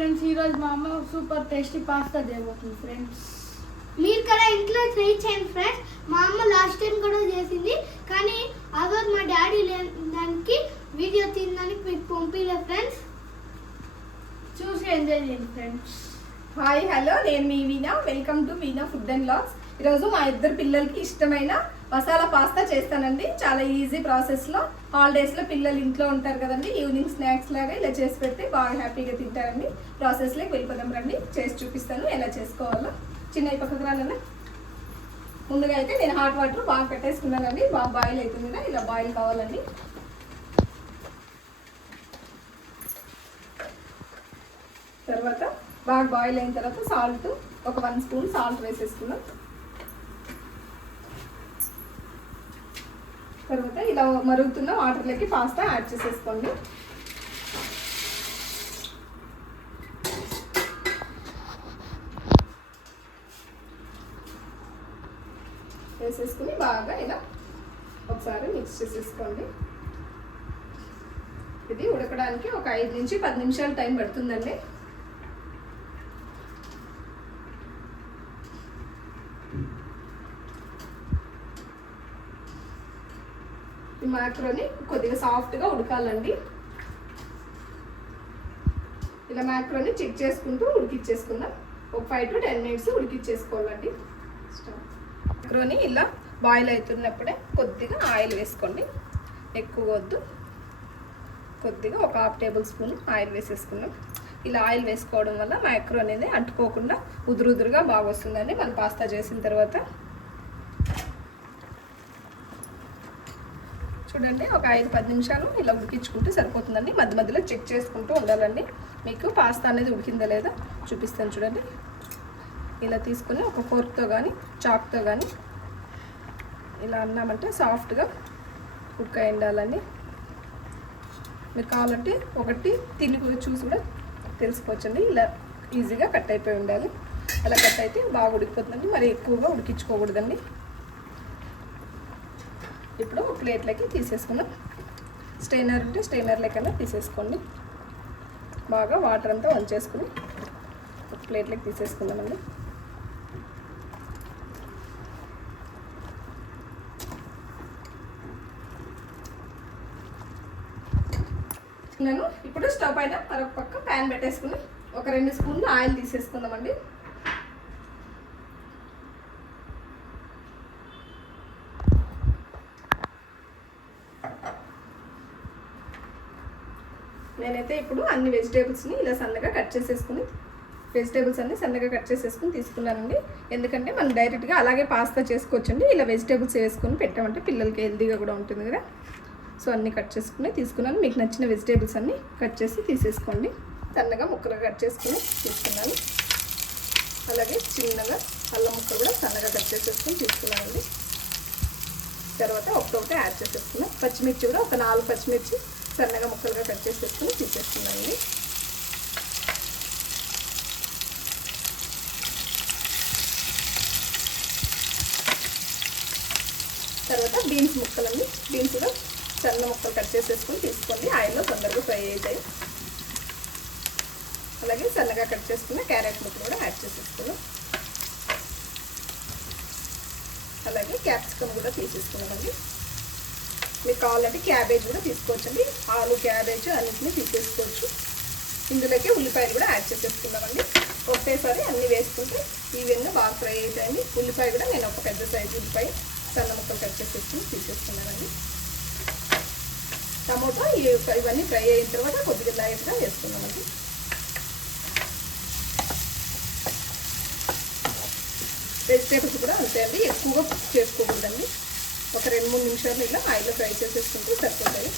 Friends, ఈరోజు మా అమ్మ సూపర్ టేస్టీ పాస్తా చేయబోతుంది ఫ్రెండ్స్. మీరు కూడా ఇంట్లో ట్రై చేయండి ఫ్రెండ్స్. మా అమ్మ లాస్ట్ టైం కూడా చేసింది, కానీ ఆ రోజు మా డాడీ దానికి వీడియో తీయడానికి మీకు పంపించలేదు ఫ్రెండ్స్. చూసి ఎంజాయ్ చేయండి ఫ్రెండ్స్. హాయ్ హలో, నేను మీ Veena. Welcome to Veena food and vlogs. ఈరోజు మా ఇద్దరు పిల్లలకి ఇష్టమైన మసాలా పాస్తా చేస్తానండి. చాలా ఈజీ ప్రాసెస్లో. హాలిడేస్లో పిల్లలు ఇంట్లో ఉంటారు కదండి, ఈవినింగ్ స్నాక్స్ లాగా ఇలా చేసి పెడితే బాగా హ్యాపీగా తింటారండి. ప్రాసెస్లోకి వెళ్ళిపోదాం రండి, చేసి చూపిస్తాను ఎలా చేసుకోవాలో. చిన్న పక్కకు రానన్నా. ముందుగా అయితే నేను హాట్ వాటర్ బాగా పెట్టేసుకున్నానండి. బాగా బాయిల్ అవుతుంది కదా, ఇలా బాయిల్ కావాలండి. తర్వాత బాగా బాయిల్ అయిన తర్వాత సాల్ట్, ఒక 1 స్పూన్ సాల్ట్ వేసేసుకున్నాం. తర్వాత ఇలా మరుగుతున్న వాటర్లోకి పాస్తా యాడ్ చేసేసుకోండి. వేసేసుకుని బాగా ఇలా ఒకసారి మిక్స్ చేసేసుకోండి. ఇది ఉడకడానికి ఒక 5 నుంచి 10 నిమిషాలు టైం పడుతుందండి. ఈ మ్యాక్రోని కొద్దిగా సాఫ్ట్గా ఉడకాలండి. ఇలా మ్యాక్రోని చెక్ చేసుకుంటూ ఉడికిచ్చేసుకుందాం. ఒక 5 to 10 మినిట్స్ ఉడికిచ్చేసుకోవాలండి. మ్యాక్రోని ఇలా బాయిల్ అవుతున్నప్పుడే కొద్దిగా ఆయిల్ వేసుకోండి. ఎక్కువ వద్దు, కొద్దిగా ఒక 1/2 టేబుల్ స్పూన్ ఆయిల్ వేసేసుకున్నాం. ఇలా ఆయిల్ వేసుకోవడం వల్ల మ్యాక్రో అనేది అంటుకోకుండా ఉదురుగా బాగా వస్తుందండి మనం పాస్తా చేసిన తర్వాత. చూడండి, ఒక 5-10 నిమిషాలు ఇలా ఉడికించుకుంటే సరిపోతుందండి. మధ్య మధ్యలో చెక్ చేసుకుంటూ ఉండాలండి. మీకు పాస్తా అనేది ఉడికిందా లేదా చూపిస్తాను చూడండి. ఇలా తీసుకొని ఒక ఫోర్క్తో కానీ చాక్తో కానీ ఇలా అన్నామంటే సాఫ్ట్గా కుక్ అయి ఉండాలండి. మీరు కావాలంటే ఒకటి తిని చూసి కూడా తెలుసుకోవచ్చండి. ఇలా ఈజీగా కట్ అయిపోయి ఉండాలి. అలా కట్ అయితే బాగా ఉడికిపోతుందండి. మరి ఎక్కువగా ఉడికించుకోకూడదండి. ఇప్పుడు ఒక ప్లేట్లోకి తీసేసుకుందాం. స్ట్రైనర్ ఉంటే స్ట్రైనర్ లేకన్నా తీసేసుకోండి. బాగా వాటర్ అంతా వంచేసుకుని ఒక ప్లేట్లోకి తీసేసుకుందామండి. నేను ఇప్పుడు స్టవ్ పైన మరొక పక్క ప్యాన్ పెట్టేసుకుని ఒక 2 స్పూన్లు ఆయిల్ తీసేసుకుందామండి. నేనైతే ఇప్పుడు అన్ని వెజిటేబుల్స్ని ఇలా సన్నగా కట్ చేసేసుకుని తీసుకున్నానండి. ఎందుకంటే మనం డైరెక్ట్గా అలాగే పాస్తా చేసుకోవచ్చండి. ఇలా వెజిటేబుల్స్ వేసుకొని పెట్టామంటే పిల్లలకి హెల్తీగా కూడా ఉంటుంది కదా. సో అన్నీ కట్ చేసుకుని తీసుకున్నాను. మీకు నచ్చిన వెజిటేబుల్స్ అన్నీ కట్ చేసి తీసేసుకోండి. సన్నగా ముక్కలుగా కట్ చేసుకుని తీసుకున్నాను. అలాగే చిన్నగా అల్లం ముక్కలు కూడా సన్నగా కట్ చేసేసుకొని తీసుకున్నానండి. తర్వాత ఒకటొకటి యాడ్ చేసేసుకున్నాను. పచ్చిమిర్చి కూడా ఒక 4 పచ్చిమిర్చి సన్నగా ముక్కలుగా కట్ చేసేసుకుని తీసేసుకున్నానండి. తర్వాత బీన్స్ ముక్కలండి. బీన్స్ కూడా సన్న ముక్కలు కట్ చేసేసుకొని తీసుకోండి. ఆయిల్లో తొందరగా ఫ్రై అవుతాయి. అలాగే సన్నగా కట్ చేసుకున్న క్యారెట్ ముక్కలు కూడా యాడ్ చేసేసుకున్నాం. అలాగే క్యాప్సికమ్ కూడా తీసేసుకున్నామండి. మీకు కావాలంటే క్యాబేజ్ కూడా తీసుకోవచ్చండి. ఆలు, క్యాబేజ్ అన్నింటినీ తీసేసుకోవచ్చు. ఇందులోకి ఉల్లిపాయలు కూడా యాడ్ చేసేసుకున్నామండి. ఒకటేసారి అన్నీ వేసుకుంటే ఈవెన్గా బాగా ఫ్రై అవుతాయండి. ఉల్లిపాయ కూడా నేను ఒక పెద్ద సైజు ఉల్లిపాయ సన్న ముక్కలు కట్ చేసేసుకుని తీసేసుకున్నానండి. టమోటా ఇవన్నీ ఫ్రై అయిన తర్వాత కొద్దిగా లైట్గా వేసుకున్నామండి. వెజిటేబుల్స్ కూడా అంతే అండి, ఎక్కువగా కుక్ చేసుకోకూడదండి. ఒక 2-3 నిమిషాలు ఇలా ఆయిల్లో ఫ్రై చేసేసుకుంటే సరిపోతాయి.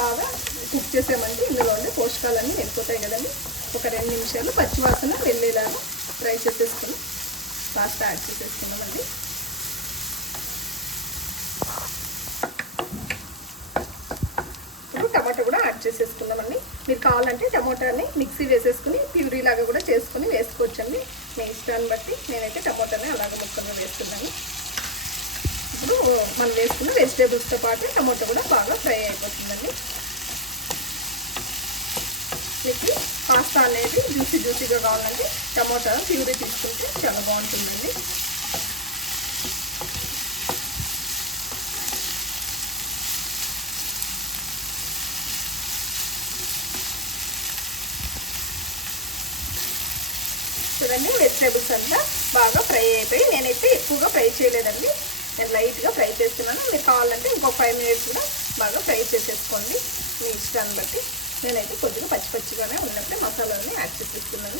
బాగా కుక్ చేసామంటే ఇందులో ఉండే పోషకాలన్నీ వెళ్ళిపోతాయి కదండి. ఒక 2 నిమిషాలు పచ్చివాసన వెళ్ళేలాగా ఫ్రై చేసేసుకుని పాస్తా యాడ్ చేసేసుకున్నామండి. ఇప్పుడు టమాటా కూడా యాడ్ చేసేసుకున్నామండి. మీరు కావాలంటే టమోటాని మిక్సీ వేసేసుకుని ప్యూరీ లాగా కూడా చేసుకుని వేసుకోవచ్చండి. మీ ఇష్టాన్ని బట్టి. నేనైతే టమోటాని అలాగే ముక్కలు వేస్తున్నాను. ఇప్పుడు మనం వేసుకున్న వెజిటేబుల్స్తో పాటు టమోటా కూడా బాగా ఫ్రై అయిపోతుందండి. మీకు పాస్తా అనేది జ్యూసీగా కావాలంటే టమోటా ప్యూరీ తీసుకుంటే చాలా బాగుంటుందండి. చూడండి వెజిటేబుల్స్ అంతా బాగా ఫ్రై అయిపోయి, నేనైతే ఎక్కువగా ఫ్రై చేయలేదండి, నేను లైట్గా ఫ్రై చేస్తున్నాను. మీరు కావాలంటే ఇంకో 5 మినిట్స్ కూడా బాగా ఫ్రై చేసేసుకోండి మీ ఇష్టాన్ని బట్టి. నేనైతే కొద్దిగా పచ్చిగానే ఉన్నప్పుడే మసాలాలని యాడ్ చేసేస్తున్నాను.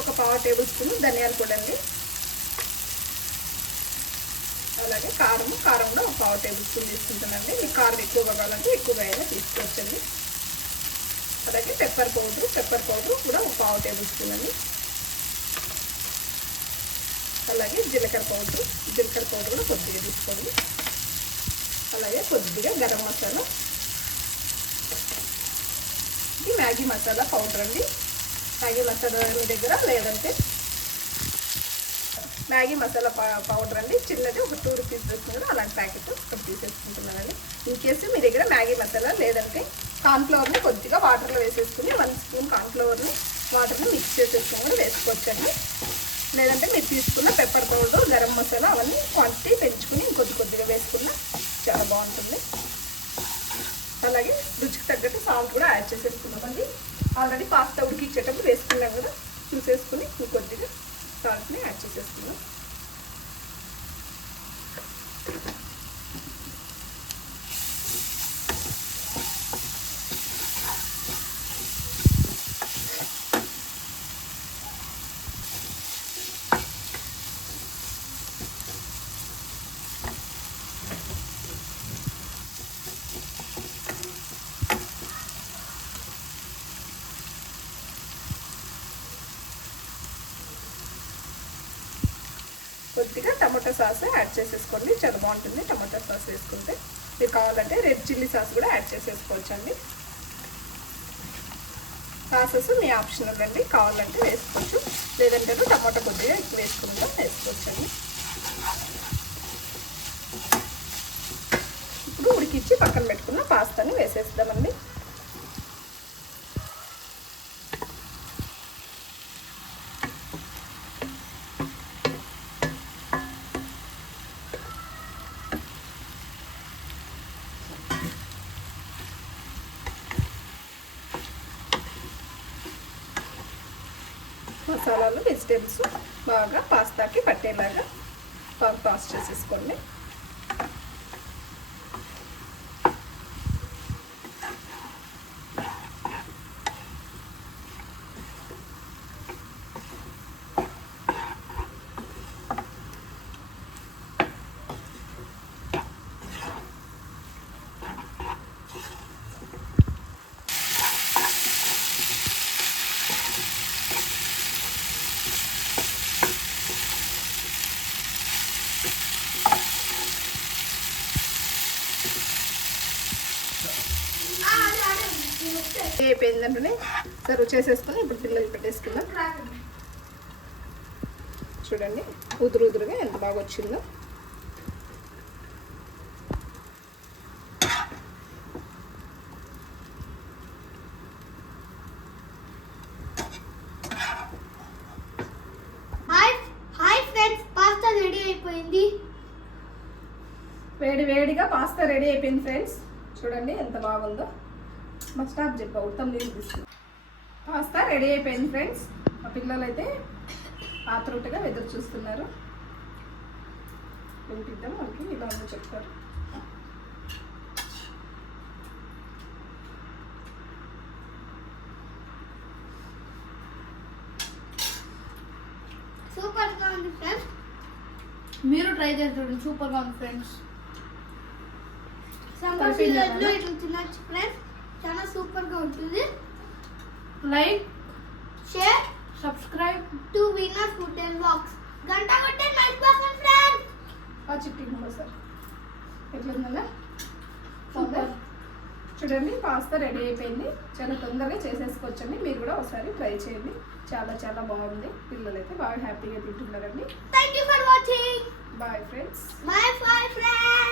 ఒక 1/2 టేబుల్ స్పూన్ ధనియాల పొడి అండి, అలాగే కారం కూడా ఒక 1/2 టేబుల్ స్పూన్ తీసుకుంటానండి. మీకు కారం ఎక్కువగా కావాలంటే ఎక్కువగా అయినా తీసుకోవచ్చండి. అలాగే పెప్పర్ పౌడర్ కూడా ఒక 1/2 టేబుల్ స్పూన్ అండి. అలాగే జీలకర్ర పౌడర్ కూడా కొద్దిగా తీసుకోండి. అలాగే కొద్దిగా గరం మసాలా, ఇది మ్యాగీ మసాలా పౌడర్ అండి. మ్యాగీ మసాలా మీ దగ్గర లేదంటే మ్యాగీ మసాలా పౌడర్ అండి, చిన్నది ఒక 2 రూపీస్ వస్తుంది, అలాంటి ప్యాకెట్ ఒకటి తీసేసుకుంటున్నానండి. ఇన్ కేసు మీ దగ్గర మ్యాగీ మసాలా లేదంటే కార్న్ఫ్లవర్ని కొద్దిగా వాటర్లో వేసేసుకుని 1 స్పూన్ కార్న్ఫ్లవర్ని వాటర్ని మిక్స్ చేసేసుకుని కూడా వేసుకోవచ్చండి. లేదంటే మీరు తీసుకున్న పెప్పర్ పౌడర్, గరం మసాలా అవన్నీ క్వాంటిటీ పెంచుకుని కొద్దిగా వేసుకున్న చాలా బాగుంటుంది. అలాగే రుచికి తగ్గట్టు సాల్ట్ కూడా యాడ్ చేసేసుకున్నామండి. ఆల్రెడీ పాస్తా ఉడికిచ్చేటప్పుడు వేసుకున్నాం కదా, చూసేసుకుని కొద్దిగా సాల్ట్ని యాడ్ చేసేసుకున్నాం. కొద్దిగా టమాటో సాస్ యాడ్ చేసేసుకోండి, చాలా బాగుంటుంది టమాటో సాస్ వేసుకుంటే. మీరు కావాలంటే రెడ్ చిల్లీ సాస్ కూడా యాడ్ చేసేసుకోవచ్చండి. సాసెస్ మీ ఆప్షనల్ అండి, కావాలంటే వేసుకోవచ్చు, లేదంటే టమాటో కొద్దిగా ఎక్కువ వేసుకుంటా వేసుకోవచ్చండి. ఇప్పుడు ఉడికిచ్చి పక్కన పెట్టుకున్న పాస్తాని వేసేద్దామండి. మసాలాలు వెజిటేబుల్స్ బాగా పాస్తాకి పట్టేలాగా బాగా టాస్ చేసేసుకోండి. అయిపోయిందంటే సర్వ్ చేసేసుకొని ఇప్పుడు పిల్లలు పెట్టేసుకుందాం. చూడండి ఉదురుగా ఎంత బాగా వచ్చిందో. హాయ్ ఫ్రెండ్స్, పాస్తా రెడీ అయిపోయింది. వేడిగా పాస్తా రెడీ అయిపోయింది ఫ్రెండ్స్. చూడండి ఎంత బాగుందో. మా స్టాప్ చెప్పా ఉత్తమ నీళ్ళు తీసుకుని. పాస్తా రెడీ అయిపోయింది ఫ్రెండ్స్. మా పిల్లలు అయితే ఆతృతగా ఎదురు చూస్తున్నారు. తింటాం మనకి ఇలా ఉందో చెప్తారు. సూపర్గా ఉంది ఫ్రెండ్స్, మీరు ట్రై చేసి చూడండి, సూపర్గా ఉంది ఫ్రెండ్స్. సమ్మర్ సీజన్లో ఇట్లా తినచ్చు ఫ్రెండ్స్, చాలా సూపర్గా ఉంటుంది. Like, share, subscribe to Venus food and vlogs. గంట కొట్టే మర్చిపోకండి ఫ్రెండ్స్. చిట్టి సార్ ఎట్లుందా సూపర్. చూడండి పాస్తా రెడీ అయిపోయింది. చాలా తొందరగా చేసేసుకోవచ్చండి. మీరు కూడా ఒకసారి ట్రై చేయండి. చాలా బాగుంది. పిల్లలు అయితే బాగా హ్యాపీగా తింటున్నారండి. Thank you for watching. Bye friends. Bye friends.